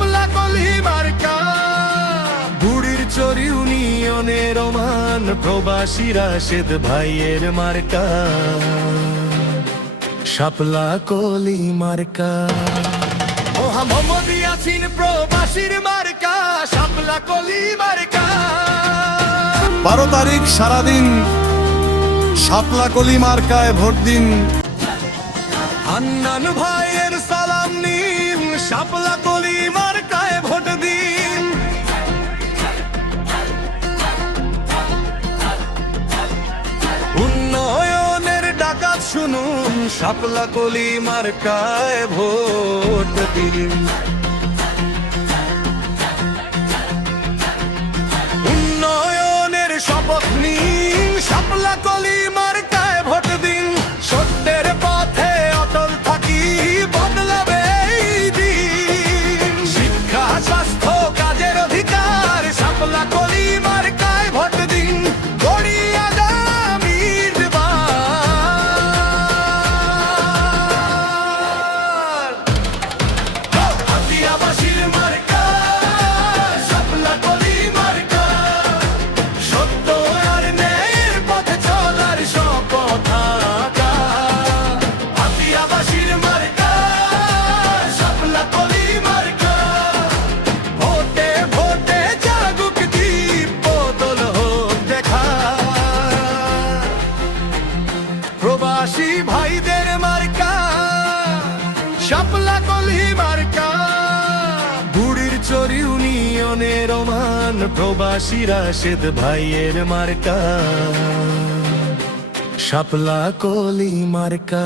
শাপলা কলি মার্কা। বুড়ির চর ইউনিয়নের ওমান প্রবাসী রাশেদ ভাইয়ের মার্কা, শাপলা কলি মার্কা। মোহাম্মদ ইয়াসিন প্রবাসীর মার্কা, শাপলা কলি মার্কা। 12 তারিখ সারাদিন শাপলা কলি মার্কায় ভোট দিন। হান্নান ভাইয়ের সালাম নিন, শাপলা কলি মার্কায় ভোট দিন। উন্নয়নের ডাকাত শুনুন, শাপলা কলি মার্কায় ভোট দিন। উন্নয়নের শপথ নিন, শাপলা কলি মার্কায় ভোট দিন। সত্যের পথে অটল থাকি, বদলাবে এই দিন। শিক্ষা স্বাস্থ্য কাজের অধিকার, শাপলা কলি মার্কায় ভোট দিন। গড়ি আগামীর বার। হাতিয়াবাসীর মার্কা, শাপলা কলি মার্কা। সত্য আর ন্যায়ের পথে চলার শপথ আঁকা। হাতিয়াবাসীর মার্কা, শাপলা কলি মার্কা। ভোটে ভোটে জাগুক দ্বীপ, বদল হোক দেখা। প্রবাসী ভাইদের মার্কা, শাপলা কলি মার্কা। বুড়ির চর ইউনিয়নের ওমান প্রবাসী রাশেদ ভাইয়ের মার্কা, শাপলা কলি মার্কা।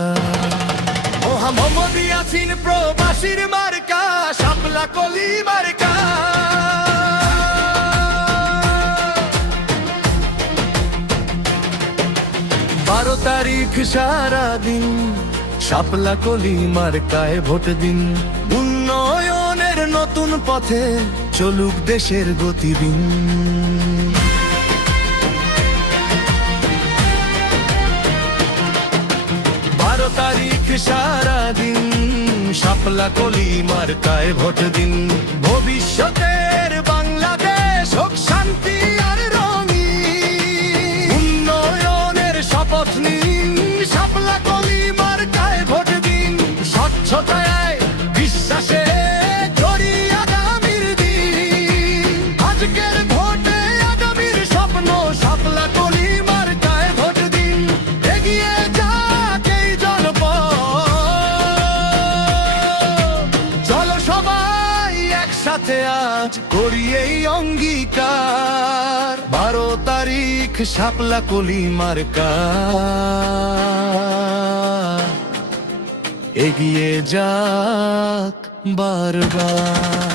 মোহাম্মদ ইয়াসিন প্রবাসীর মার্কা, শাপলা কলি মার্কা। 12 তারিখ সারাদিন শাপলা কলি মার্কায় ভোট দিন। উন্নয়নের নতুন পথে চলুক দেশের গতিবিন। 12 তারিখ সারাদিন শাপলা কলি মার্কায় ভোট দিন। ভবিষ্যতের বাংলাদেশ হোক শান্তি আর রঙিন। উন্নয়নের শপথ নিন, শাপলা কলি মার্কায় ভোট দিন। স্বচ্ছতায় বিশ্বাসে গড়ি আগামীর দিন। আজকের ভোটে আগামীর স্বপ্ন, শাপলা কলি মার্কায় ভোট দিন। এগিয়ে যাক এই জনপদ, চলো সবাই একসাথে আজ করি এই অঙ্গীকার। 12 তারিখ শাপলা কলি মার্কা, এগিয়ে যাক বারবার।